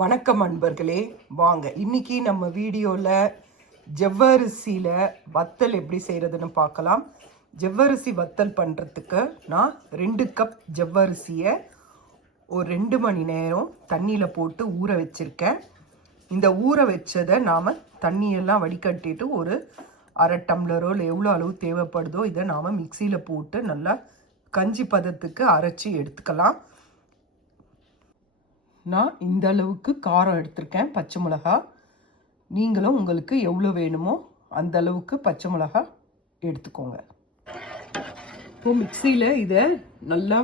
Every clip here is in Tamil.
வணக்கம் அன்பர்களே. வாங்க இன்னைக்கு நம்ம வீடியோவில் ஜவ்வரிசியில் வத்தல் எப்படி செய்கிறதுன்னு பார்க்கலாம். ஜவ்வரிசி வத்தல் பண்ணுறதுக்கு நான் ரெண்டு கப் ஜவ்வரிசியை ஒரு ரெண்டு மணி நேரம் தண்ணியில் போட்டு ஊற வச்சுருக்கேன். இந்த ஊற வச்சதை நாம் தண்ணியெல்லாம் வடிகட்டிட்டு ஒரு அரை டம்ளரோ இல்லை எவ்வளோ அளவு தேவைப்படுதோ இதை நாம் மிக்சியில் போட்டு நல்லா கஞ்சி பதத்துக்கு அரைச்சி எடுத்துக்கலாம். நான் இந்த அளவுக்கு காரம் எடுத்திருக்கேன் பச்சை மிளகா. நீங்களும் உங்களுக்கு எவ்வளோ வேணுமோ அந்த அளவுக்கு பச்சை மிளகா எடுத்துக்கோங்க. இப்போ மிக்சியில் இதை நல்லா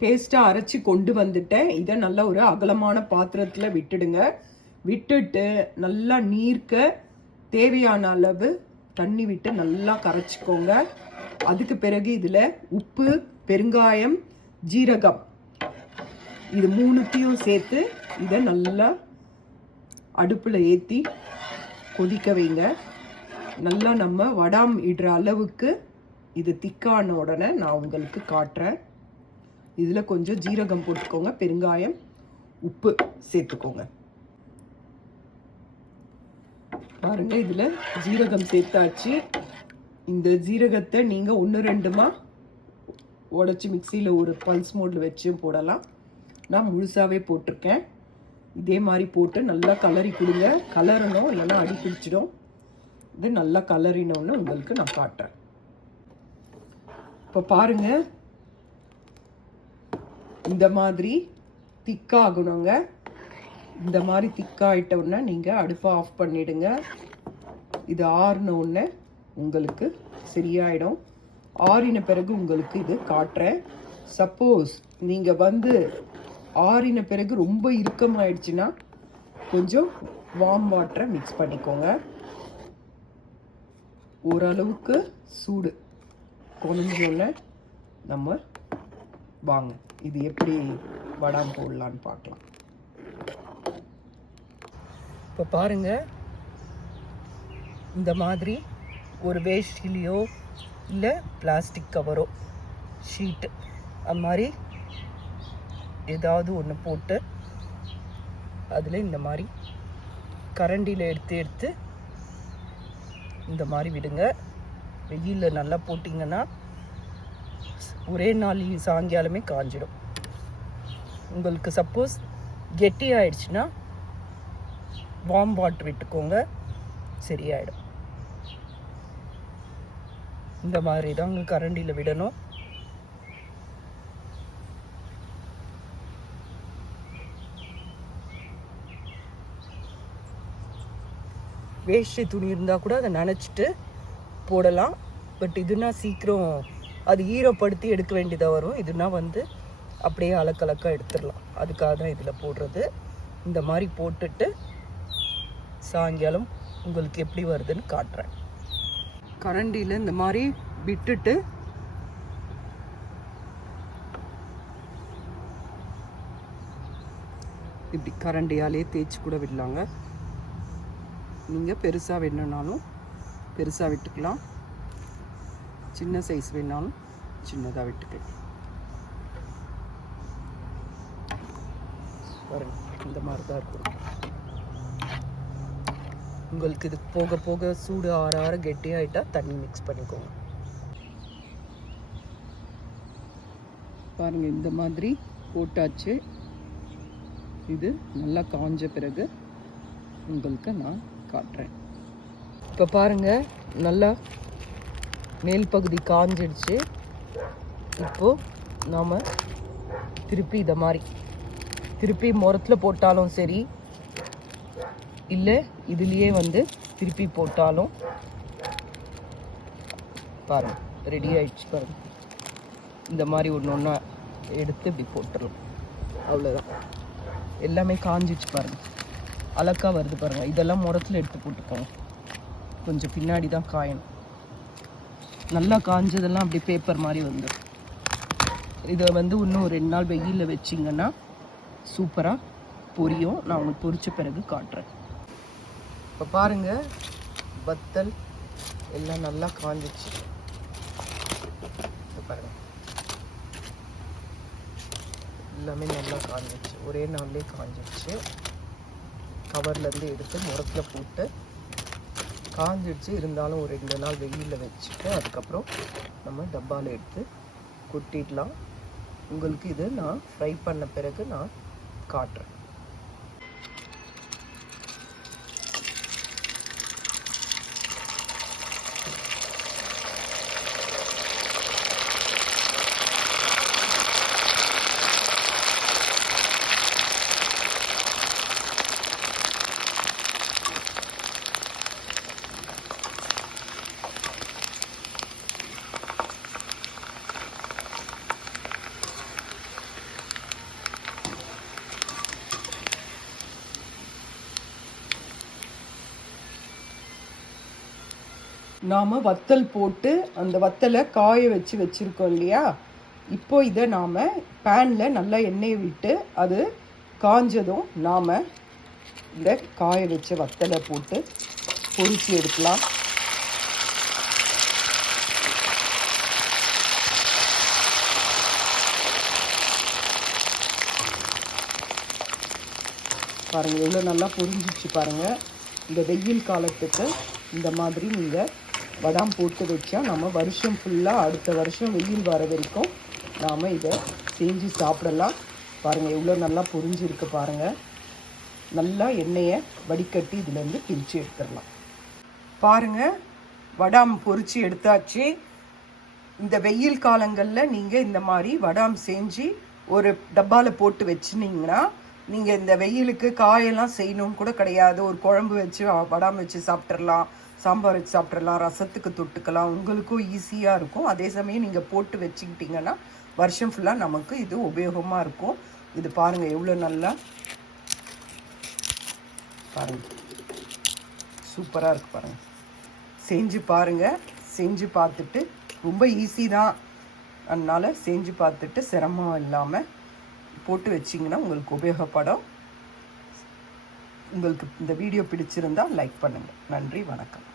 பேஸ்ட்டாக அரைச்சி கொண்டு வந்துட்டேன். இதை நல்லா ஒரு அகலமான பாத்திரத்தில் விட்டுடுங்க. விட்டுட்டு நல்லா நீர்க்க தேவையான அளவு தண்ணி விட்டு நல்லா கரைச்சிக்கோங்க. அதுக்கு பிறகு இதில் உப்பு பெருங்காயம் ஜீரகம் இது மூணுத்தையும் சேர்த்து இதை நல்லா அடுப்பில் ஏற்றி கொதிக்க வைங்க. நல்லா நம்ம வடாம் இடுற அளவுக்கு இது திக்கான உடனே நான் உங்களுக்கு காட்டுறேன். இதில் கொஞ்சம் ஜீரகம் போட்டுக்கோங்க பெருங்காயம் உப்பு சேர்த்துக்கோங்க. பாருங்க இதில் ஜீரகம் சேர்த்தாச்சு. இந்த ஜீரகத்தை நீங்கள் ஒன்று ரெண்டுமா உடச்சி மிக்சியில் ஒரு பல்ஸ் மோடில் வச்சும் போடலாம். நான் முழுசாகவே போட்டிருக்கேன். இதே மாதிரி போட்டு நல்லா கலரி கொடுங்க. கலரணும் இல்லைன்னா அடி பிடிச்சிடும். இது நல்லா கலரினோன்னு உங்களுக்கு நான் காட்டுறேன். இப்போ பாருங்க. இந்த மாதிரி திக்காகணுங்க இந்த மாதிரி திக்காயிட்ட உடனே நீங்கள் அடுப்பை ஆஃப் பண்ணிவிடுங்க இது ஆறின உடனே உங்களுக்கு சரியாயிடும். ஆறின பிறகு உங்களுக்கு இது காட்டுறேன். சப்போஸ் நீங்கள் வந்து ஆறின பிறகு ரொம்ப இறுக்கமாயிடுச்சுன்னா கொஞ்சம் வார்ம் வாட்டரை மிக்ஸ் பண்ணிக்கோங்க. ஓரளவுக்கு சூடு குறைஞ்சோடனே நம்ம வாங்க. இது எப்படி வடாம் போடலான்னு பார்க்கலாம். இப்போ பாருங்க. இந்த மாதிரி ஒரு வேஷ்டிலையோ இல்லை பிளாஸ்டிக் கவரோ ஷீட்டு அது மாதிரி ஏதாவது ஒன்று போட்டு அதில் இந்த மாதிரி கரண்டியில் எடுத்து எடுத்து இந்த மாதிரி விடுங்க. வெயிலில் நல்லா போட்டிங்கன்னா ஒரே நாள் சாயங்காலமே காஞ்சிடும். உங்களுக்கு சப்போஸ் கெட்டி ஆயிடுச்சுன்னா வார்ம் வாட்டர் விட்டுக்கோங்க சரியாயிடும். இந்த மாதிரி தாங்க கரண்டியில் விடணும். வேஷ்டி துணி இருந்தால் கூட அதை நனைச்சிட்டு போடலாம். பட் இதுனா சீக்கிரம் அது ஈரப்படுத்தி எடுக்க வேண்டியதாக வரும். இதுனா வந்து அப்படியே அலக்கலக்காக எடுத்துடலாம். அதுக்காக தான் இதில் போடுறது. இந்த மாதிரி போட்டுட்டு சாயங்காலம் உங்களுக்கு எப்படி வருதுன்னு காட்டுறேன். கரண்டியில் இந்த மாதிரி விட்டுட்டு இப்படி கரண்டியாலே தேய்ச்சி கூட விடலாங்க. நீங்கள் பெருசாக வேணும்னாலும் பெருசாக விட்டுக்கலாம். சின்ன சைஸ் வேணாலும் சின்னதாக விட்டுக்கலாம். பாருங்க இந்த மாதிரி தான் இருக்கும். உங்களுக்கு இது போக போக சூடு ஆற ஆற கெட்டியாகிட்டால் தண்ணி மிக்ஸ் பண்ணிக்கோங்க. பாருங்க இந்த மாதிரி போட்டாச்சு. இது நல்லா காஞ்ச பிறகு உங்களுக்கு நான் காட்டுறேன். இப்போ பாருங்க நல்லா மேல் பகுதி காஞ்சிடுச்சு. இப்போது நாம் திருப்பி இதை மாதிரி திருப்பி முரத்தில் போட்டாலும் சரி இல்லை இதுலேயே வந்து திருப்பி போட்டாலும் பாருங்க ரெடி ஆயிடுச்சு பாருங்க. இந்த மாதிரி ஒன்று ஒன்றா எடுத்து இப்படி போட்டுடலாம் அவ்வளோதான் எல்லாமே காஞ்சிச்சு பாருங்க. அலக்கா வருது பாருங்க. இதெல்லாம் முரத்தில் எடுத்து போட்டுக்கோங்க கொஞ்சம் பின்னாடி தான் காயணும். நல்லா காஞ்சதெல்லாம் அப்படி பேப்பர் மாதிரி வந்துடும் இதை வந்து இன்னும் ஒரு ரெண்டு நாள் வெயிலில் வச்சிங்கன்னா சூப்பராக பொரியும். நான் உங்களுக்கு பொரித்த பிறகு காட்டுறேன். இப்போ பாருங்க வத்தல் எல்லாம் நல்லா காஞ்சிச்சு. பாருங்கள் பாருங்க. எல்லாமே நல்லா காஞ்சிச்சு. ஒரே நாள்லேயே காஞ்சிச்சு கவர்லேருந்து எடுத்து முரத்தில் போட்டு காஞ்சிடுச்சு. இருந்தாலும் ஒரு ரெண்டு நாள் வெயிலில் வச்சுட்டு அதுக்கப்புறம் நம்ம டப்பாவில் எடுத்து கொட்டிடலாம். உங்களுக்கு இது நான் ஃப்ரை பண்ண பிறகு நான் காட்டுறேன். நாம் வத்தல் போட்டு அந்த வத்தலை காய வச்சு வச்சுருக்கோம் இல்லையா? இப்போ இதை நாம் பேனில் நல்லா எண்ணெயை விட்டு அது காஞ்சதும் நாம் இந்த காய வச்ச வத்தலை போட்டு பொறிச்சு எடுக்கலாம். பாருங்கள் எவ்வளோ நல்லா பொரிஞ்சிச்சு பாருங்கள் இந்த வெயில் காலத்துக்கு இந்த மாதிரி நீங்கள் வடாம் போட்டு வச்சா நம்ம வருஷம் ஃபுல்லாக அடுத்த வருஷம் வெயில் வர வரைக்கும் நாம் இதை செஞ்சு சாப்பிடலாம். பாருங்கள் எவ்வளோ நல்லா பொரிஞ்சிருக்கு பாருங்கள் நல்லா எண்ணெயை வடிகட்டி இதுலேருந்து பிரித்து எடுத்துடலாம். பாருங்கள் வடாம் பொரித்து எடுத்தாச்சு. இந்த வெயில் காலங்களில் நீங்கள் இந்த மாதிரி வடாம் செஞ்சு ஒரு டப்பாவில் போட்டு வச்சுனிங்கன்னா நீங்கள் இந்த வெயிலுக்கு காயெல்லாம் செய்யணும்னு கூட கிடையாது. ஒரு குழம்பு வச்சு வடாம் வச்சு சாப்பிட்றலாம் சாம்பார் வச்சு சாப்பிட்றலாம் ரசத்துக்கு தொட்டுக்கலாம் உங்களுக்கும் ஈஸியாக இருக்கும். அதே சமயம் நீங்கள் போட்டு வச்சுக்கிட்டிங்கன்னா வருஷம் ஃபுல்லாக நமக்கு இது உபயோகமாக இருக்கும். இது பாருங்கள் எவ்வளோ நல்லா பாருங்கள் சூப்பராக இருக்குது பாருங்கள் செஞ்சு பாருங்கள் செஞ்சு பார்த்துட்டு ரொம்ப ஈஸி தான். அதனால் செஞ்சு பார்த்துட்டு சிரமம் இல்லாமல் போட்டு வச்சிங்கன்னா உங்களுக்கு உபயோகப்படும். உங்களுக்கு இந்த வீடியோ பிடிச்சிருந்தா லைக் பண்ணுங்கள் நன்றி வணக்கம்.